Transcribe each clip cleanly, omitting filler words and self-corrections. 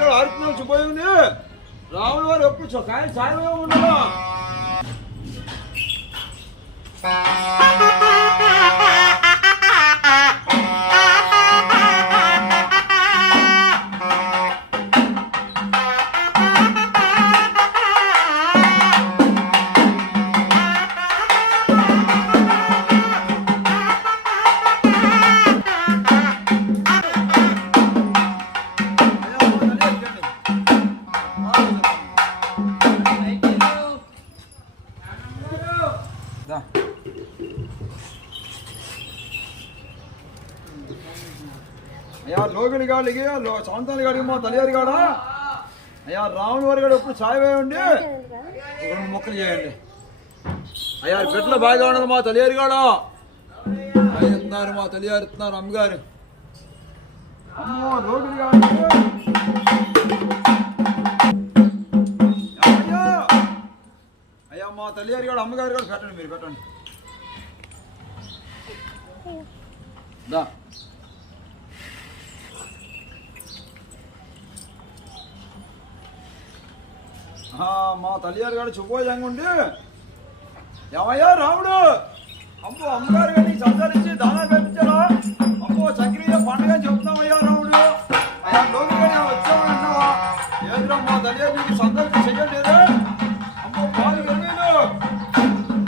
గారు ఆరుతున్నా వచ్చిపోయింది రాముల వారు ఎప్పుడు సాయం ఉండదా అయ్యా లోగిడి గాడికి సాంతాలి గాడికి మా తల్లిగారి కాడ అయ్యా రాముని వారి గారు ఎప్పుడు సాయం వేయండి రెండు మొక్కలు చేయండి అయ్యా బిడ్డలు బాగా ఉన్నది మా తల్లిగారి కాడ ఇస్తున్నారు మా తల్లిగారు ఇస్తున్నారు అమ్మగారు అమ్మో లోగిడి గాడి అయ్యా అయ్యా మా తల్లిగారి కాడ అమ్మగారి కాడ పెట్టండి మీరు పెట్టండి దా మా తల్లిగారు గారు శుభోజంగా ఉండి ఏమయ్యా రాముడు అమ్మో అమ్మగారు గారికి సంతరించి దానా పెంచారా అమ్మో చక్రీయ పండుగ చెప్తున్నామయ్యా రాముడు అయ్యా లోకి గారి వచ్చామని అన్నావా ఏదో మా తల్లిగారు మీకు సంతరించి చెయ్యలేదా అమ్మో పాలు కలిగేదు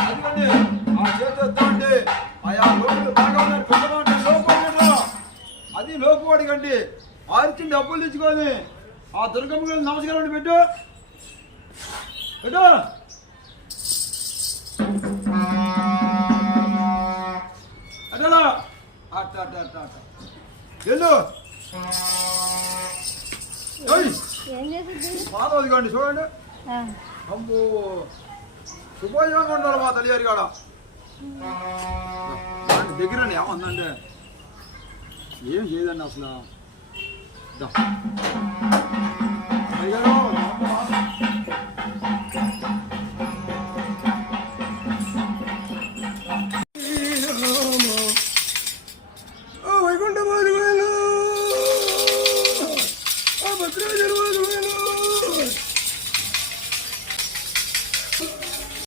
అదిగండి ఆ చేతి వద్దామండి అయ్యా లోకులు బాగా ఉన్నారు పిల్లమంటే లోపడి అది లోపువాడి కండి ఆరిచ్చిన డబ్బులు తెచ్చుకొని ఆ దుర్గమ్మ గారికి నమస్కారం అండి పెట్టు పెట్టు అటలా అట్ట అట్ట అట్ట అట్ట వెళ్ళు పాదవది కండి చూడండి అమ్మో శుభోజంగా ఉన్నారు మా తల్లిగారి కాడ దగ్గరని ఏమందండి ఏం చేయదండి అసలు అయ్యారు